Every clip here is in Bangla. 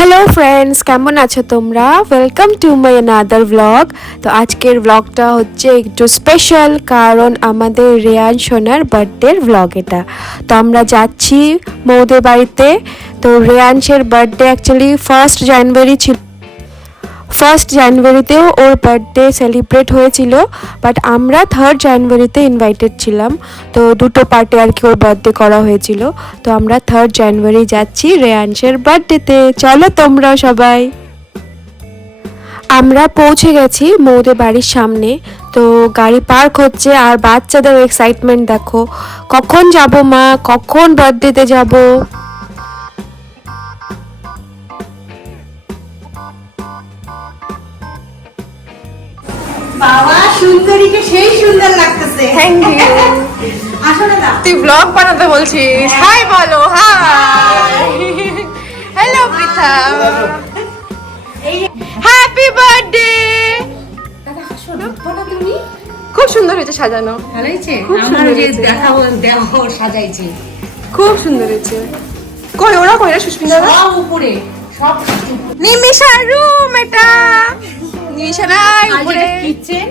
হ্যালো ফ্রেন্ডস, কেমন আছো তোমরা? Welcome to my another blog. তো আজকের ব্লগটা হচ্ছে একটু স্পেশাল, কারণ আমাদের রেয়ান সোনার বার্থডের ব্লগ এটা। তো আমরা যাচ্ছি মৌদের বাড়িতে। তো রেয়ানসের বার্থডে অ্যাকচুয়ালি 1st জানুয়ারি ছিল। 1st জানুয়ারিতেও ওর বার্থডে সেলিব্রেট হয়েছিল, বাট আমরা 3rd জানুয়ারিতে ইনভাইটেড ছিলাম। তো দুটো পার্টে আর কি ওর বার্থডে করা হয়েছিল। তো আমরা 3rd জানুয়ারি যাচ্ছি রেয়ানসের বার্থডেতে। চলো তোমরা সবাই। আমরা পৌঁছে গেছি মৌদের বাড়ির সামনে। তো গাড়ি পার্ক হচ্ছে, আর বাচ্চাদের এক্সাইটমেন্ট দেখো, কখন যাব মা, কখন বার্থডেতে যাব। বাবা সুন্দরীকে সেই সুন্দর লাগতেছে। Thank you. আসলে না তুই ব্লগ বানাতে বলছিস? হাই বলো। Hi, hello Pritha, happy birthday. দাদা হাসো না তুমি। খুব সুন্দর হয়েছে সাজানো, ভালো হয়েছে। খুব আমার সুন্দর যে হয়েছে। দেখাবো দেখো সাজাইছে খুব সুন্দর হয়েছে। কই ওরা, কই রে সুস্মিতা? সব উপরে সব নিমিষার রুম এটা। নিমিষা নাই উপরে। কিচেন,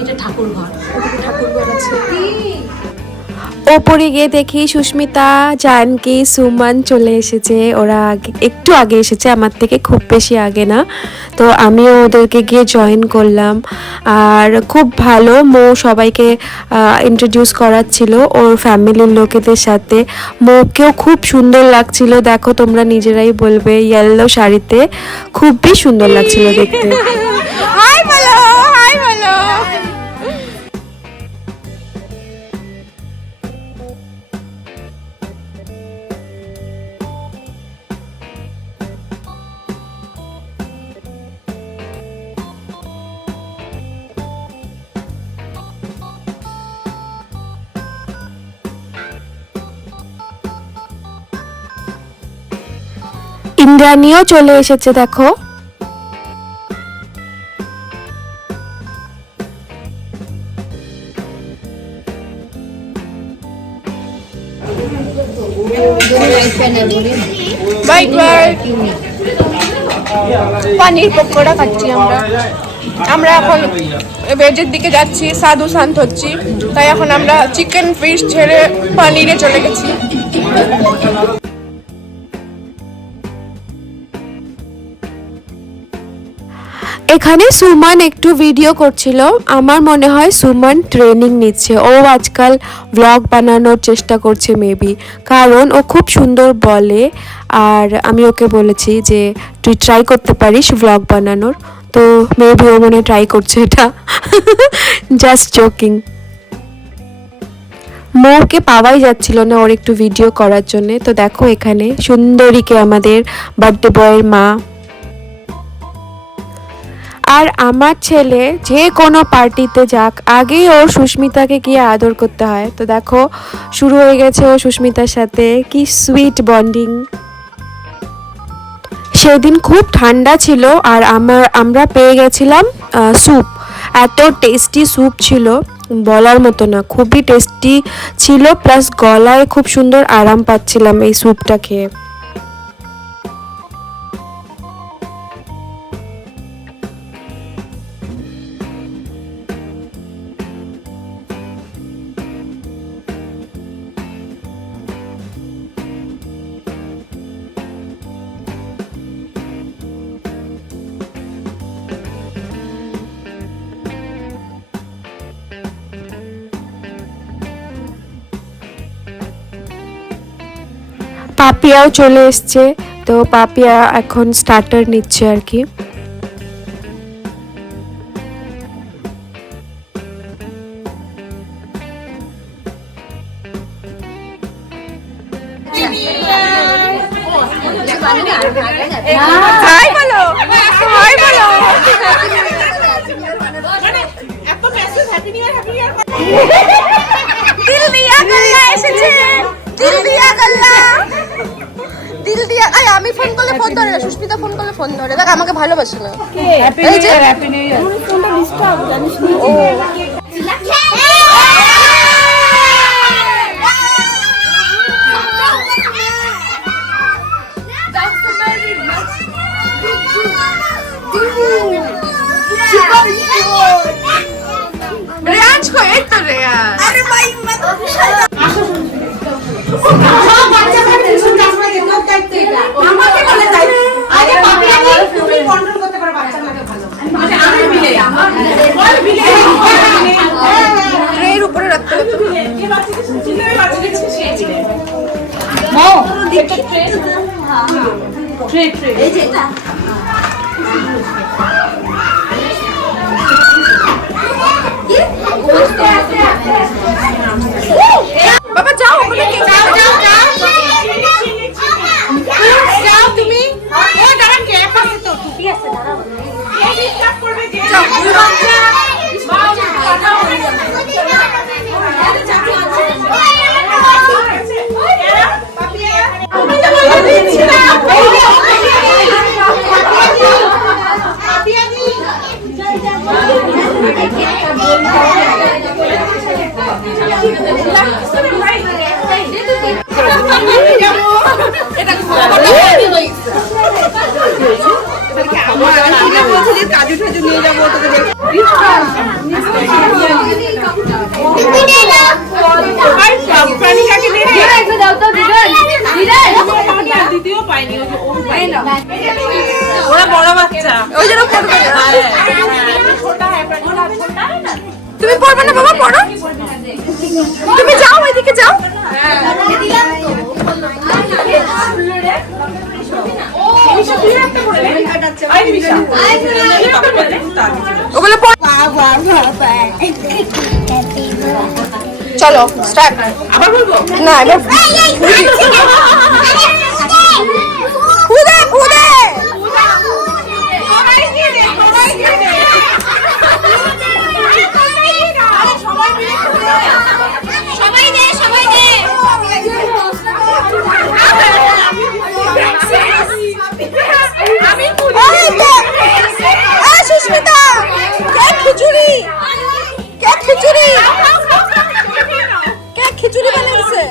এটা ঠাকুর ঘর। ওদিকে ঠাকুর ঘর আছে। ওপরে গিয়ে দেখি সুস্মিতা, জানকি, সুমন চলে এসেছে। ওরা একটু আগে এসেছে, আমার থেকে খুব বেশি আগে না। তো আমিও ওদেরকে গিয়ে জয়েন করলাম। আর খুব ভালো, মৌ সবাইকে ইন্ট্রোডিউস করাচ্ছিল ওর ফ্যামিলির লোকেদের সাথে। মৌকেও খুব সুন্দর লাগছিল, দেখো তোমরা নিজেরাই বলবে, ইয়েলো শাড়িতে খুবই সুন্দর লাগছিল দেখতে। হাই বলো, হাই বলো। ইন্দ্রাণীও চলে এসেছে দেখো। পানির পকোড়া খাচ্ছি আমরা। আমরা এখন ভেজের দিকে যাচ্ছি, সাধু শান্ত হচ্ছি। তাই এখন আমরা চিকেন ফিশ ছেড়ে পানিরে চলে গেছি। এখানে সুমন একটু ভিডিও করছিল। আমার মনে হয় সুমন ট্রেনিং নিচ্ছে, ও আজকাল ব্লগ বানানোর চেষ্টা করছে মেবি, কারণ ও খুব সুন্দর বলে। আর আমি ওকে বলেছি যে তুই ট্রাই করতে পারিস ব্লগ বানানোর। তো মেবি ও মনে ট্রাই করছে এটা। Just joking. মৌকে পাওয়াই যাচ্ছিল না ওর একটু ভিডিও করার জন্য। তো দেখো এখানে সুন্দরীকে, আমাদের বার্থডে বয়ের মা। আর আমার ছেলে যে কোনো পার্টিতে যাক, আগেই ওর সুস্মিতাকে গিয়ে আদর করতে হয়। তো দেখো শুরু হয়ে গেছে ও সুস্মিতার সাথে, কি সুইট বন্ডিং। সেদিন খুব ঠান্ডা ছিল, আর আমরা পেয়ে গেছিলাম স্যুপ। এত টেস্টি স্যুপ ছিল, বলার মতো না, খুবই টেস্টি ছিল। প্লাস গলায় খুব সুন্দর আরাম পাচ্ছিলাম এই স্যুপটা খেয়ে। পাপিয়াও চলে এসছে। তো পাপিয়া এখন স্টার্টার নিচ্ছে আর কি। হাই বলো, হাই বলো। দিল দিয়া গল্লা এসেছে, দিল দিয়া গল্লা, দিল দিয়া। আরে আমি ফোন করলে ফোন ধরে না, সুস্মিতা ফোন করলে ফোন ধরে। দেখ আমাকে ভালোবাসে না। এই যে হ্যাপি নিউ ইয়ার। ও সব বাচ্চাদের টিউশন ক্লাসে তোর দায়িত্ব এটা আমাকে বলে তাই আরে পাপি আমি তুমি কন্ট্রোল করতে পারো বাচ্চাটাকে ভালো আচ্ছা আমি বিলে বল বিলে ট্রের উপরে রাখতে হবে তো। এই বাচ্চাকে শুনছিলে ওই বাচ্চাকে শিখিয়েছিলে মো দেখি ট্রে এই যে এটা বাবা যাও ওখানে কি যাও যাও যাও যাও তুমি ও দাঁড়ান কে পাশে তো ঠিক আছে দাঁড়াও এই ডিস্টার্ব করবে যে যাও বাচ্চা বাচ্চা হয়ে যাবে কাজু টাজু নিয়ে যাবো তোদের ওরা বড় বাচ্চা ওই জন্য পড়বে না। তুমি পড়বে না বাবা, পড়ো তুমি, যাও এদিকে যাও। ওগুলো চলো স্টার্ট। আবার বলবো না এবার খুদে খুদে সুস্মিতা খিচুড়ি খিচুড়ি খিচুড়ি বানিয়েছে।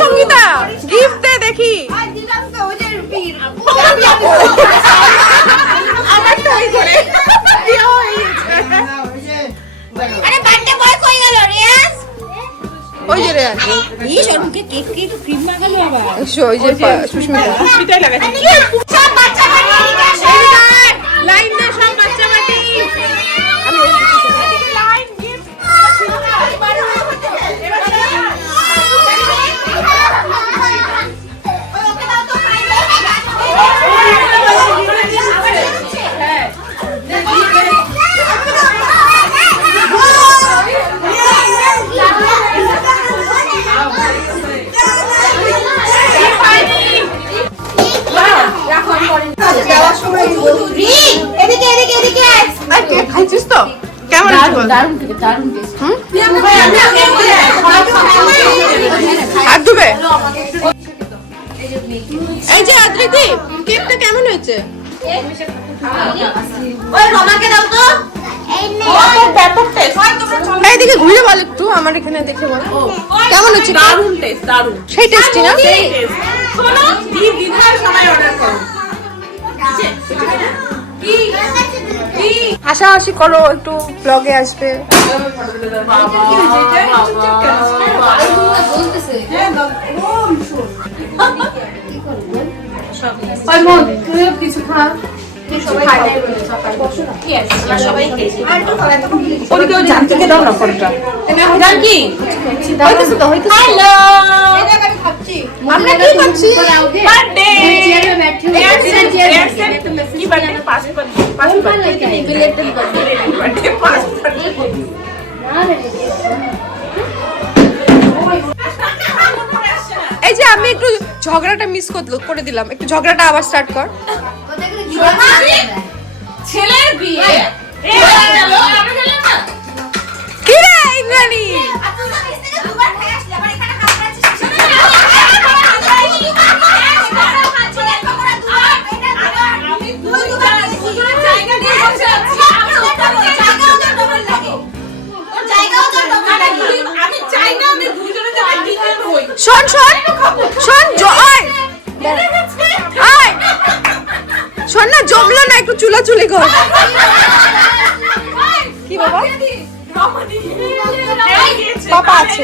সঙ্গীতা গিফট দে দেখি। আমার তো ওই করে আরে বার্থডে বয় কই গেল রিয়াজ? ওই যে রে এই শরমকে কেক কেক ক্রিম লাগালো আবার। ওই যে সুস্মিতা সুস্মিতাই লাগাচ্ছে সব বাচ্চা বাচ্চা এদিকে আসো। লাইন দে সব বাচ্চা বাটি এদিকে এদিকে এদিকে আয়। খাইছিস তো? কেমন হাত ধুবে? এই যে আদ্রিতি, কেকটা কেমন হয়েছে? ওই রমাকে দাও তো। এইদিকে ঘুরে বল একটু, আমার এখানে দেখে বল কেমন হচ্ছে। দারুণ টেস্ট দারুণ সেই টেস্টি না? শোনো দিদার সময় অর্ডার করো কি কি হাসাহাসি করো, একটু ব্লগে আসবে। কিছু খা ওদিকে ওই জানতিকে দাও না ফোনটা জানকি হইতেছে তো, হইতেছে। আমরা কি করছি? বার্থডে কি বার্থডে পাঁচ বার্থডে এই যে আমি একটু ঝগড়াটা মিস করে দিলাম, একটু ঝগড়াটা আবার স্টার্ট কর। ছেলের বিয়ে কি রে ইন্দ্রাণী, শোন শোন শোন শোন না, জমলো না, একটু চুলাচুলি কর। কি বাবা, পাপা আছে।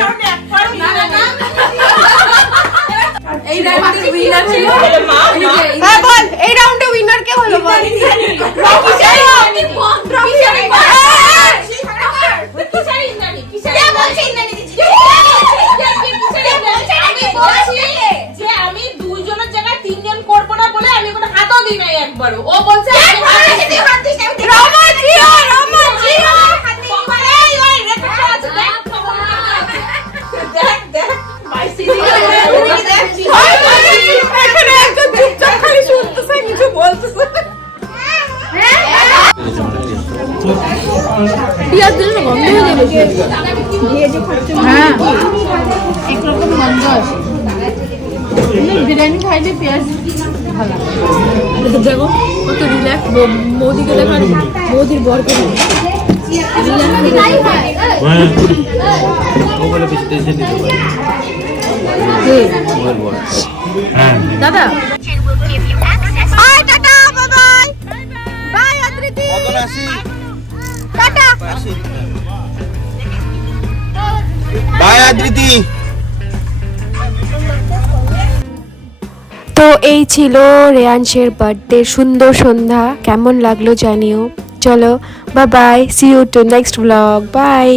এই রাউন্ডের উইনার ছিল হ্যাঁ বল, এই রাউন্ডে উইনার কে হলো বল? আমি দুইজনের জায়গায় তিনজন করবো না বলে আমি কোনো হাতও দিই নাই একবারও। ও বলছে বিরিয়ানি খাইলে পেঁয়াজ ভালো দেখো কত রিল্যাক্স। মোদিকে দেখার, মোদির বর করে দাদা। বাই আদ্রিতি। তো এই ছিল রেয়াংশের বার্থডে সুন্দর সন্ধ্যা। কেমন লাগলো জানিও। চলো bye bye, see you to next blog, by.